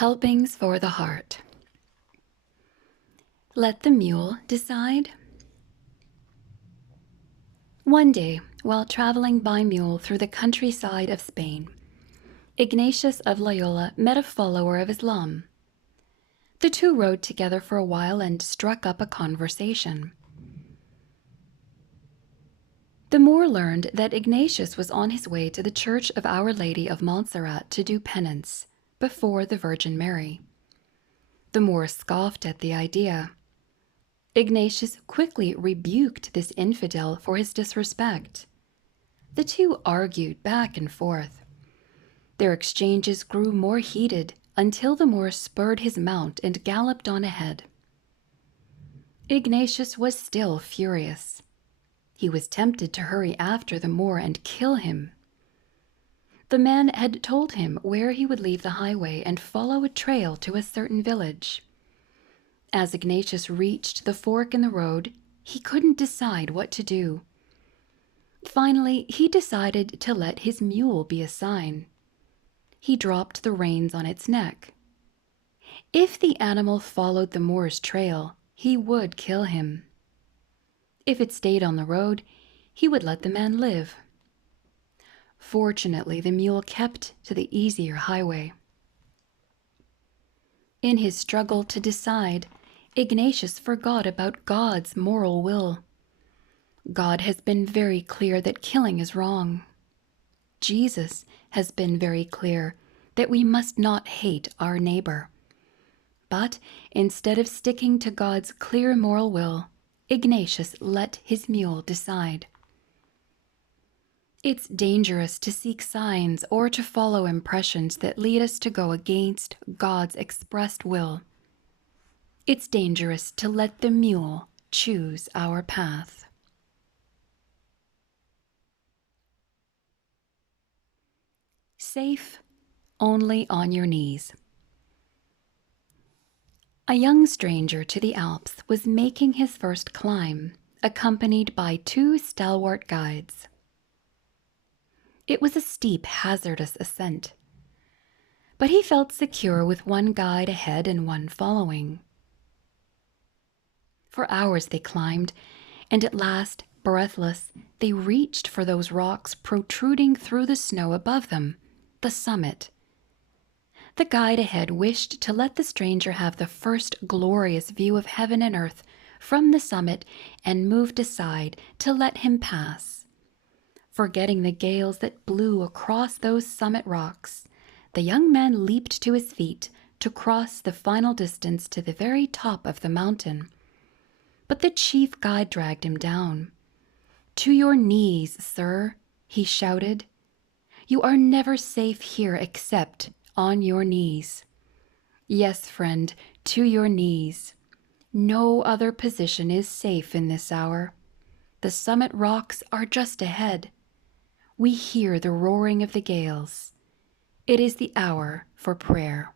Helpings for the heart. Let the mule decide. One day, while traveling by mule through the countryside of Spain, Ignatius of Loyola met a follower of Islam. The two rode together for a while and struck up a conversation. The Moor learned that Ignatius was on his way to the Church of Our Lady of Montserrat to do penance before the Virgin Mary. The Moor scoffed at the idea. Ignatius quickly rebuked this infidel for his disrespect. The two argued back and forth. Their exchanges grew more heated until the Moor spurred his mount and galloped on ahead. Ignatius was still furious. He was tempted to hurry after the Moor and kill him. The man had told him where he would leave the highway and follow a trail to a certain village. As Ignatius reached the fork in the road, he couldn't decide what to do. Finally, he decided to let his mule be a sign. He dropped the reins on its neck. If the animal followed the Moor's trail, he would kill him. If it stayed on the road, he would let the man live. Fortunately, the mule kept to the easier highway. In his struggle to decide, Ignatius forgot about God's moral will. God has been very clear that killing is wrong. Jesus has been very clear that we must not hate our neighbor. But instead of sticking to God's clear moral will, Ignatius let his mule decide. It's dangerous to seek signs or to follow impressions that lead us to go against God's expressed will. It's dangerous to let the mule choose our path. Safe only on your knees. A young stranger to the Alps was making his first climb, accompanied by two stalwart guides. It was a steep, hazardous ascent, but he felt secure with one guide ahead and one following. For hours they climbed, and at last, breathless, they reached for those rocks protruding through the snow above them, the summit. The guide ahead wished to let the stranger have the first glorious view of heaven and earth from the summit and moved aside to let him pass. Forgetting the gales that blew across those summit rocks, the young man leaped to his feet to cross the final distance to the very top of the mountain. But the chief guide dragged him down. "To your knees, sir," he shouted. "You are never safe here except on your knees. Yes, friend, to your knees. No other position is safe in this hour. The summit rocks are just ahead. We hear the roaring of the gales. It is the hour for prayer."